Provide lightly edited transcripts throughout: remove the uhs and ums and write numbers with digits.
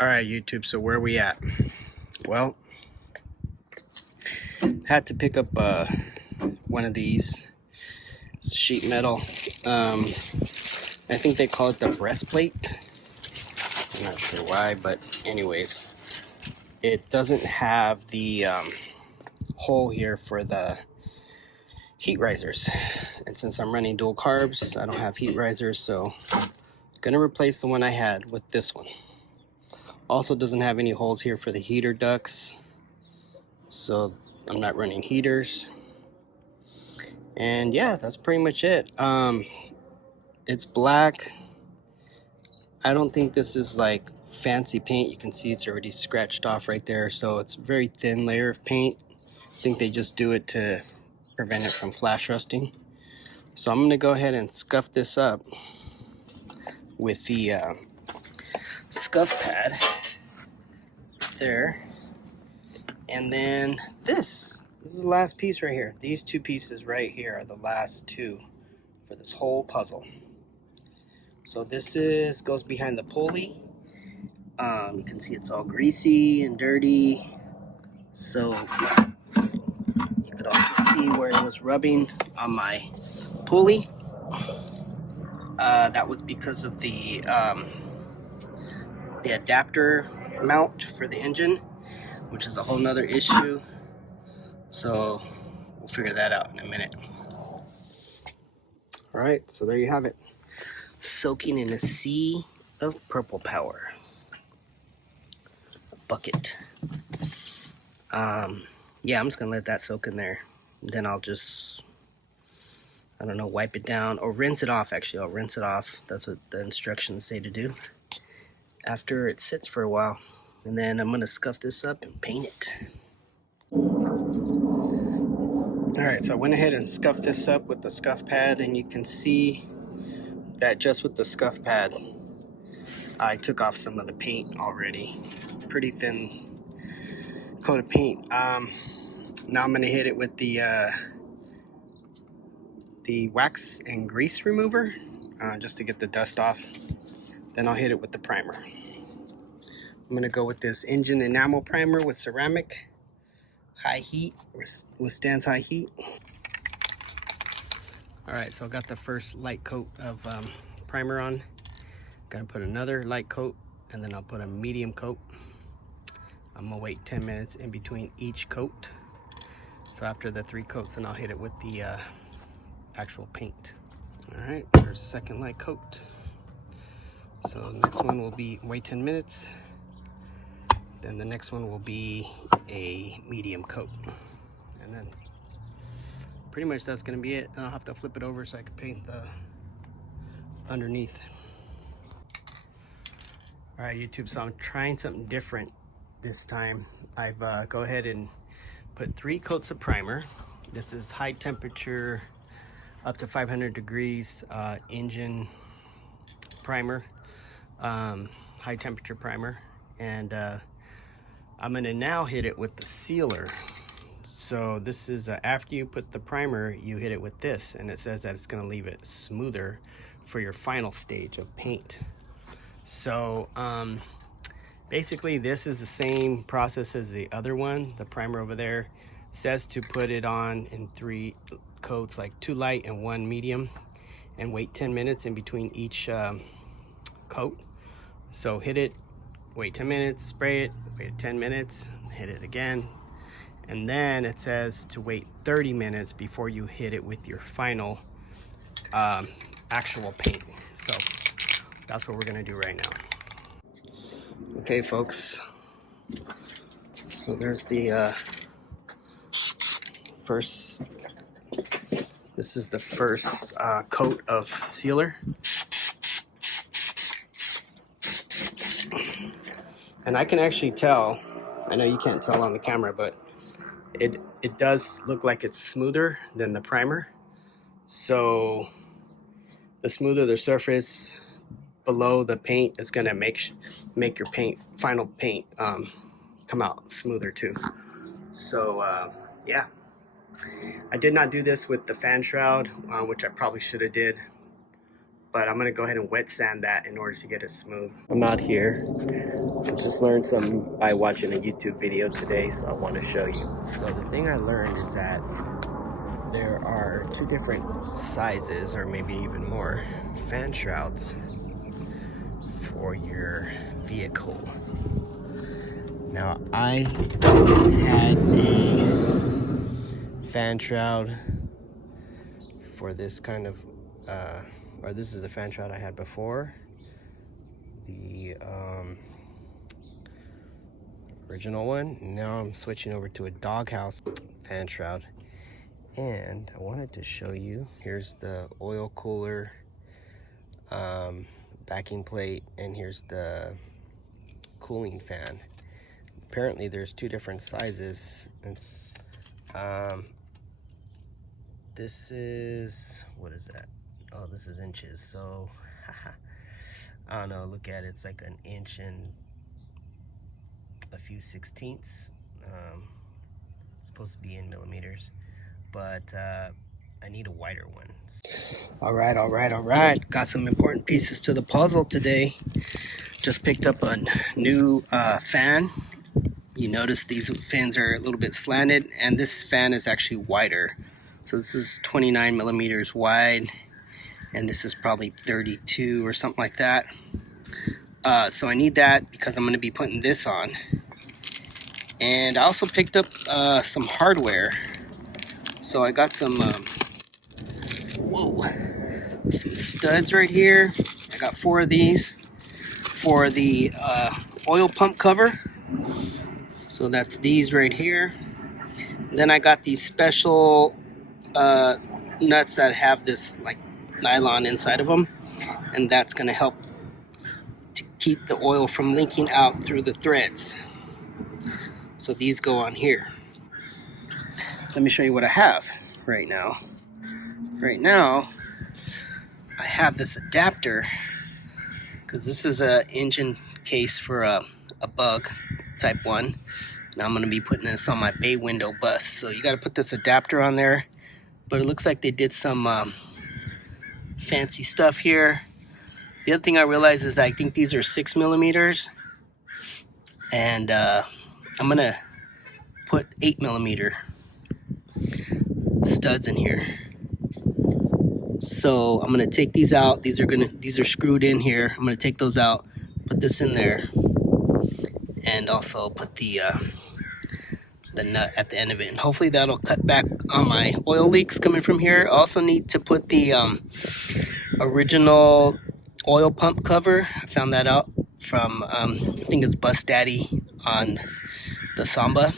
Alright YouTube, so where are we at? Well, had to pick up one of these. It's sheet metal. I think they call it the breastplate. I'm not sure why, but anyways, it doesn't have the hole here for the heat risers. And since I'm running dual carbs, I don't have heat risers, so I'm gonna replace the one I had with this one. Also doesn't have any holes here for the heater ducts, so I'm not running heaters. And yeah, that's pretty much it. It's black. I don't think this is like fancy paint. You can see it's already scratched off right there, so it's a very thin layer of paint. I think they just do it to prevent it from flash rusting. So I'm gonna go ahead and scuff this up with the scuff pad there. And then this is the last piece right here. These two pieces right here are the last two for this whole puzzle. So this goes behind the pulley. You can see it's all greasy and dirty. So you could also see where it was rubbing on my pulley. That was because of the adapter mount for the engine, which is a whole nother issue. So we'll figure that out in a minute. All right, so there you have it. Soaking in a sea of purple power. A bucket. Yeah, I'm just gonna let that soak in there. Then I'll just, I don't know, wipe it down or rinse it off. Actually, I'll rinse it off. That's what the instructions say to do after it sits for a while. And then I'm gonna scuff this up and paint it. All right, so I went ahead and scuffed this up with the scuff pad, and you can see that just with the scuff pad, I took off some of the paint already. It's a pretty thin coat of paint. Now I'm gonna hit it with the wax and grease remover just to get the dust off. Then I'll hit it with the primer. I'm gonna go with this engine enamel primer with ceramic, high heat, withstands high heat. All right, so I got the first light coat of primer on. Gonna put another light coat, and then I'll put a medium coat. I'm gonna wait 10 minutes in between each coat. So after the 3 coats, then I'll hit it with the actual paint. All right, there's a second light coat. So the next one will be wait 10 minutes. Then the next one will be a medium coat. And then pretty much that's gonna be it. I'll have to flip it over so I can paint the underneath. All right, YouTube, so I'm trying something different this time. I've go ahead and put 3 coats of primer. This is high temperature, up to 500 degrees engine primer, high temperature primer. And I'm gonna now hit it with the sealer. So this is after you put the primer, you hit it with this, and it says that it's gonna leave it smoother for your final stage of paint. So basically this is the same process as the other one. The primer over there says to put it on in 3 coats, like 2 light and 1 medium, and wait 10 minutes in between each coat. So hit it, wait 10 minutes, spray it, wait 10 minutes, hit it again. And then it says to wait 30 minutes before you hit it with your final actual paint. So that's what we're gonna do right now. Okay, folks. So there's the first, this is the first coat of sealer. And I can actually tell, I know you can't tell on the camera, but it does look like it's smoother than the primer. So the smoother the surface below the paint is gonna make your final paint come out smoother too. So yeah, I did not do this with the fan shroud, which I probably should have did, but I'm gonna go ahead and wet sand that in order to get it smooth. I'm out here. I just learned something by watching a YouTube video today, so I want to show you. So the thing I learned is that there are two different sizes, or maybe even more, fan shrouds for your vehicle. Now, I had a fan shroud for this kind of, or this is the fan shroud I had before. The original one. Now I'm switching over to a doghouse fan shroud. And I wanted to show you, here's the oil cooler backing plate, and here's the cooling fan. Apparently there's two different sizes. This is, what is that? Oh, this is inches, so I don't know, look at it, it's like an inch and a few sixteenths. It's supposed to be in millimeters, but I need a wider one. All right. Got some important pieces to the puzzle today. Just picked up a new fan. You notice these fins are a little bit slanted, and this fan is actually wider. So this is 29 millimeters wide, and this is probably 32 or something like that. So I need that because I'm going to be putting this on. And I also picked up some hardware. So I got some some studs right here. I got 4 of these for the oil pump cover. So that's these right here. Then I got these special nuts that have this like nylon inside of them, and that's going to help to keep the oil from leaking out through the threads. So these go on here. Let me show you what I have right now. Right now, I have this adapter because this is an engine case for a bug type 1. Now I'm going to be putting this on my bay window bus. So you got to put this adapter on there. But it looks like they did some fancy stuff here. The other thing I realized is I think these are 6 millimeters. And I'm going to put 8 millimeter studs in here. So I'm going to take these out. These are screwed in here. I'm going to take those out, put this in there, and also put the nut at the end of it, and hopefully that'll cut back on my oil leaks coming from here. I also need to put the original oil pump cover. I found that out from I think it's Bus Daddy on the Samba.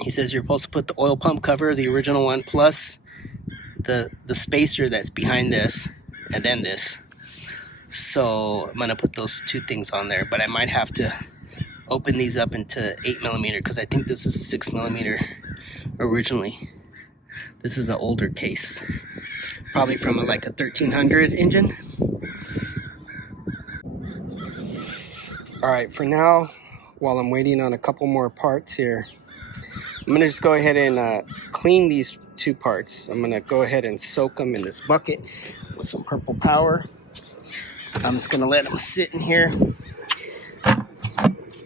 He says you're supposed to put the oil pump cover, the original one, plus the spacer that's behind this, and then this. So I'm gonna put those two things on there, but I might have to open these up into 8 millimeter because I think this is 6 millimeter originally. This is an older case, probably from like a 1300 engine. All right, for now, while I'm waiting on a couple more parts here, I'm gonna just go ahead and clean these 2 parts. I'm gonna go ahead and soak them in this bucket with some purple power. I'm just gonna let them sit in here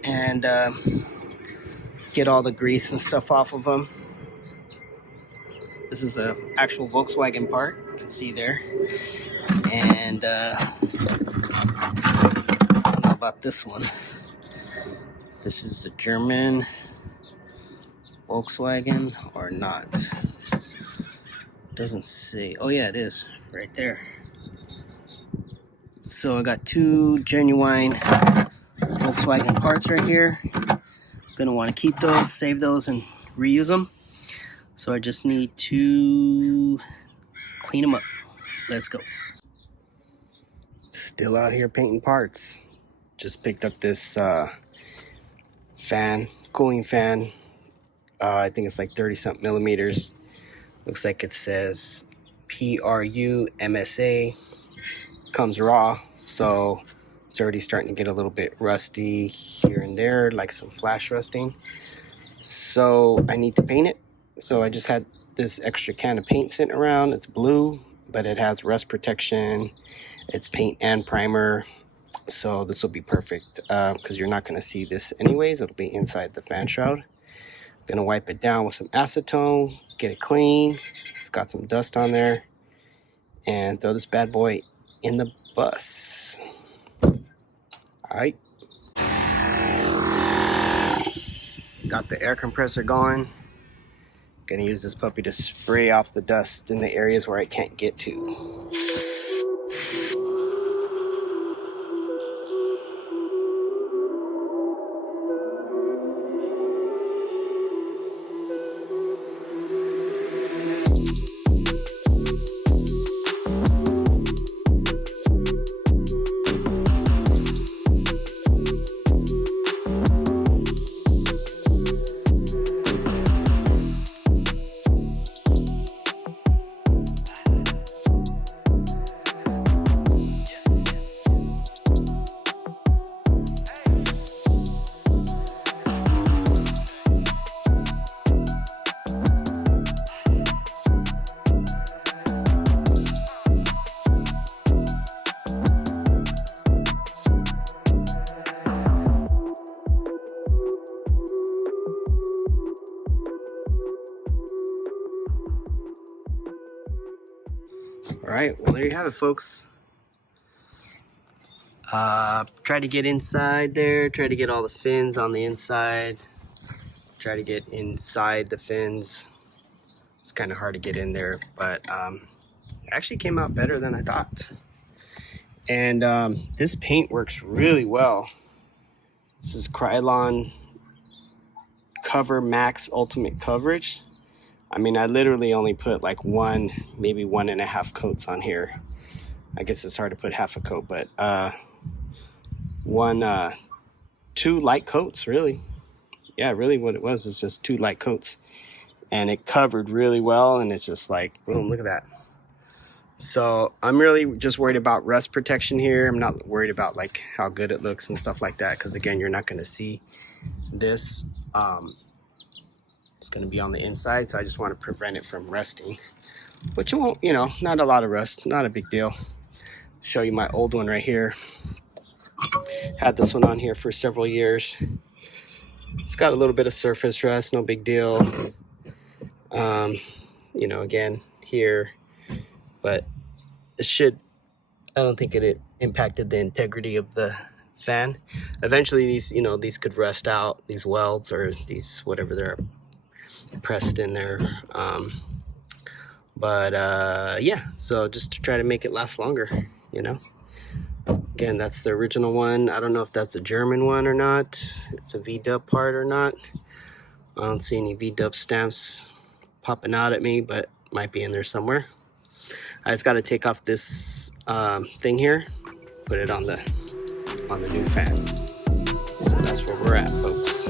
and get all the grease and stuff off of them. This is an actual Volkswagen part, you can see there. And I don't know about this one. This is a German Volkswagen or not. Doesn't say. Oh yeah, it is right there. So I got 2 genuine Volkswagen parts right here. Gonna want to keep those, save those, and reuse them. So I just need to clean them up. Let's go. Still out here painting parts. Just picked up this fan, cooling fan. I think it's like 30-something millimeters. Looks like it says PRU MSA. Comes raw, so it's already starting to get a little bit rusty here and there, like some flash rusting. So I need to paint it. So I just had this extra can of paint sitting around. It's blue, but it has rust protection. It's paint and primer, so this will be perfect because you're not going to see this anyways. It'll be inside the fan shroud. I'm going to wipe it down with some acetone, get it clean. It's got some dust on there, and throw this bad boy in the bus. All right. Got the air compressor going. Gonna use this puppy to spray off the dust in the areas where I can't get to. All right, well, there you have it, folks. Try to get inside there, try to get all the fins on the inside, try to get inside the fins. It's kind of hard to get in there, but it actually came out better than I thought. And this paint works really well. This is Krylon Cover Max Ultimate Coverage. I mean, I literally only put like one, maybe 1.5 coats on here. I guess it's hard to put half a coat, but two light coats, really. Yeah, really what it was is just 2 light coats. And it covered really well, and it's just like, boom, look at that. So I'm really just worried about rust protection here. I'm not worried about like how good it looks and stuff like that, because again, you're not gonna see this. It's going to be on the inside, so I just want to prevent it from rusting, which it won't, you know, not a lot of rust, not a big deal. Show you my old one right here. Had this one on here for several years. It's got a little bit of surface rust, no big deal. You know, again here, but it should, I don't think it impacted the integrity of the fan. Eventually these, you know, these could rust out, these welds or these whatever they're pressed in there, yeah, so just to try to make it last longer, you know. Again, that's the original one. I don't know if that's a German one or not. It's a VW part or not. I don't see any VW stamps popping out at me, but might be in there somewhere. I just got to take off this thing here, put it on the new fan. So that's where we're at, folks.